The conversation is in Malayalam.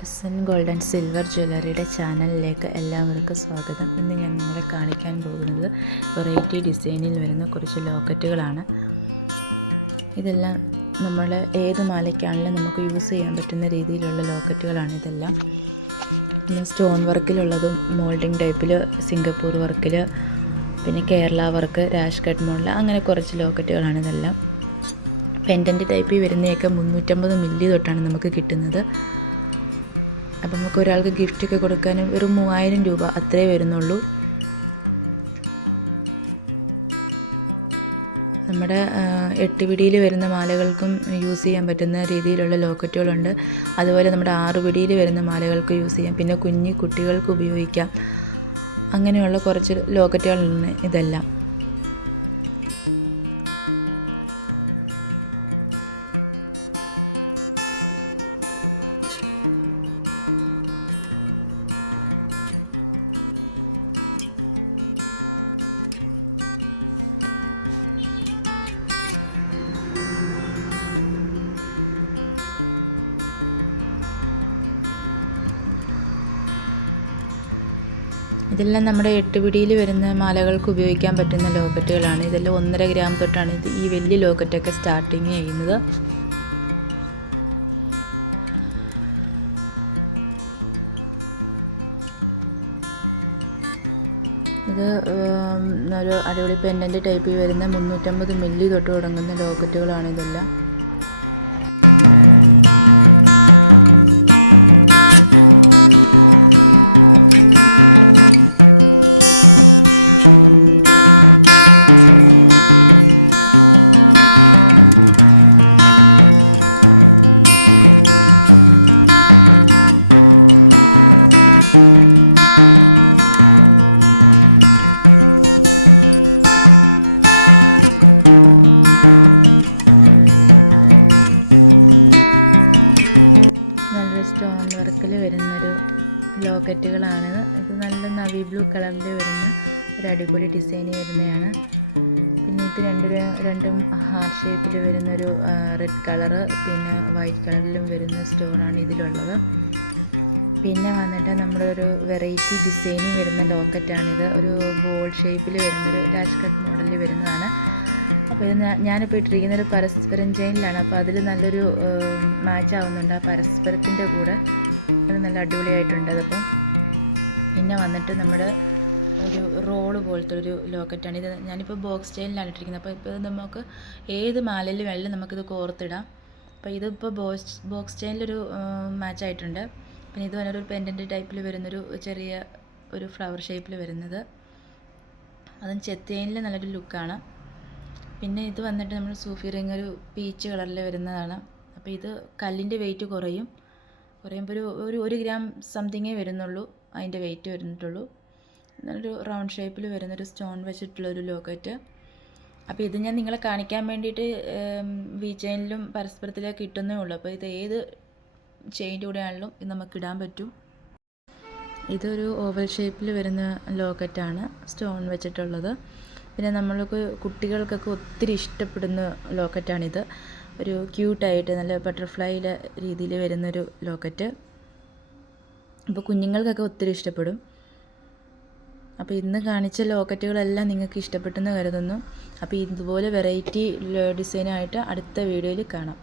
SN ഗോൾഡ് ആൻഡ് സിൽവർ ജ്വല്ലറിയുടെ ചാനലിലേക്ക് എല്ലാവർക്കും സ്വാഗതം. ഇന്ന് ഞാൻ നിങ്ങളെ കാണിക്കാൻ പോകുന്നത് വെറൈറ്റി ഡിസൈനിൽ വരുന്ന കുറച്ച് ലോക്കറ്റുകളാണ്. ഇതെല്ലാം നമ്മൾ ഏത് മാലയ്ക്കാണെങ്കിലും നമുക്ക് യൂസ് ചെയ്യാൻ പറ്റുന്ന രീതിയിലുള്ള ലോക്കറ്റുകളാണ് ഇതെല്ലാം. സ്റ്റോൺ വർക്കിലുള്ളതും മോൾഡിംഗ് ടൈപ്പിൽ, സിംഗപ്പൂർ വർക്കിൽ, പിന്നെ കേരള വർക്ക്, രാഷ് കട്ട് മോഡൽ, അങ്ങനെ കുറച്ച് ലോക്കറ്റുകളാണ് ഇതെല്ലാം. പെൻഡൻറ്റ് ടൈപ്പിൽ വരുന്നതൊക്കെ 350 മില്ലി തൊട്ടാണ് നമുക്ക് കിട്ടുന്നത്. ഒരാൾക്ക് ഗിഫ്റ്റൊക്കെ കൊടുക്കാനും ഒരു 3000 രൂപ അത്രേ വരുന്നുള്ളൂ. നമ്മുടെ 8 പിടിയിൽ വരുന്ന മാലകൾക്കും യൂസ് ചെയ്യാൻ പറ്റുന്ന രീതിയിലുള്ള ലോക്കറ്റുകളുണ്ട്. അതുപോലെ നമ്മുടെ 6 പിടിയിൽ വരുന്ന മാലകൾക്ക് യൂസ് ചെയ്യാം. പിന്നെ കുട്ടികൾക്ക് ഉപയോഗിക്കാം. അങ്ങനെയുള്ള കുറച്ച് ലോക്കറ്റുകളുണ്ട് ഇതെല്ലാം. ഇതെല്ലാം നമ്മുടെ 8 പിടിയിൽ വരുന്ന മാലകൾക്ക് ഉപയോഗിക്കാൻ പറ്റുന്ന ലോക്കറ്റുകളാണ്. ഇതെല്ലാം 1.5 ഗ്രാം തൊട്ടാണ് ഈ വലിയ ലോക്കറ്റൊക്കെ സ്റ്റാർട്ടിങ് ചെയ്യുന്നത്. ഇത് ഒരു അടിപൊളി പെൻഡന്റ് ടൈപ്പിൽ വരുന്ന 350 മില്ലി തൊട്ട് തുടങ്ങുന്ന ലോക്കറ്റുകളാണ് ഇതെല്ലാം. ഇട്ടിരിക്കുന്നത് പരസ്പരം ചെയിനിലാണ്. അപ്പോൾ അതിൽ നല്ലൊരു മാച്ച് ആവുന്നുണ്ട്. ആ പരസ്പരത്തിൻ്റെ കൂടെ നല്ല അടിപൊളിയായിട്ടുണ്ട്. പിന്നെ വന്നിട്ട് നമ്മൾ ഒരു റോള് പോലത്തെ ഒരു ലോക്കറ്റാണ് ഇത്. ഞാനിപ്പോൾ ബോക്സ് ചെയിനിലാണ് ഇട്ടിരിക്കുന്നത്. അപ്പോൾ ഇപ്പോൾ നമുക്ക് ഏത് മാലയിൽ വേണമെങ്കിലും നമുക്കിത് കോർത്തിടാം. അപ്പോൾ ഇതിപ്പോൾ ബോക്സ് ചെയിനിലൊരു മാച്ച് ആയിട്ടുണ്ട്. പിന്നെ ഇത് പറഞ്ഞൊരു പെൻഡൻറ്റ് ടൈപ്പിൽ വരുന്നൊരു ചെറിയ ഒരു ഫ്ലവർ ഷേപ്പിൽ വരുന്നത്, അതും ചെയിനിൽ നല്ലൊരു ലുക്കാണ്. പിന്നെ ഇത് വന്നിട്ട് നമ്മൾ സൂഫി റിങ് ഒരു പീച്ച് കളറിൽ വരുന്നതാണ്. അപ്പോൾ ഇത് കല്ലിൻ്റെ വെയിറ്റ് കുറയുമ്പോൾ ഒരു ഗ്രാം സംതിങ്ങേ വരുന്നുള്ളൂ, അതിൻ്റെ വെയിറ്റ് വരുന്നിട്ടുള്ളൂ. ഒരു റൗണ്ട് ഷേപ്പിൽ വരുന്നൊരു സ്റ്റോൺ വെച്ചിട്ടുള്ളൊരു ലോക്കറ്റ്. അപ്പോൾ ഇത് ഞാൻ നിങ്ങളെ കാണിക്കാൻ വേണ്ടിയിട്ട് വി ചെയിനിലും പരസ്പരത്തിലൊക്കെ ഇട്ടുന്നേ ഉള്ളൂ. അപ്പോൾ ഇത് ഏത് ചെയിൻ്റെ കൂടെ ആണെങ്കിലും ഇത് നമുക്ക് ഇടാൻ പറ്റും. ഇതൊരു ഓവൽ ഷേപ്പിൽ വരുന്ന ലോക്കറ്റാണ്, സ്റ്റോൺ വെച്ചിട്ടുള്ളത്. പിന്നെ നമ്മൾക്ക് കുട്ടികൾക്കൊക്കെ ഒത്തിരി ഇഷ്ടപ്പെടുന്ന ലോക്കറ്റാണിത്. ഒരു ക്യൂട്ടായിട്ട് നല്ല ബട്ടർഫ്ലൈയുടെ രീതിയിൽ വരുന്നൊരു ലോക്കറ്റ്. അപ്പോൾ കുഞ്ഞുങ്ങൾക്കൊക്കെ ഒത്തിരി ഇഷ്ടപ്പെടും. അപ്പോൾ ഇന്ന് കാണിച്ച ലോക്കറ്റുകളെല്ലാം നിങ്ങൾക്ക് ഇഷ്ടപ്പെട്ടെന്ന് കരുതുന്നു. അപ്പോൾ ഇതുപോലെ വെറൈറ്റി ഡിസൈനായിട്ട് അടുത്ത വീഡിയോയിൽ കാണാം.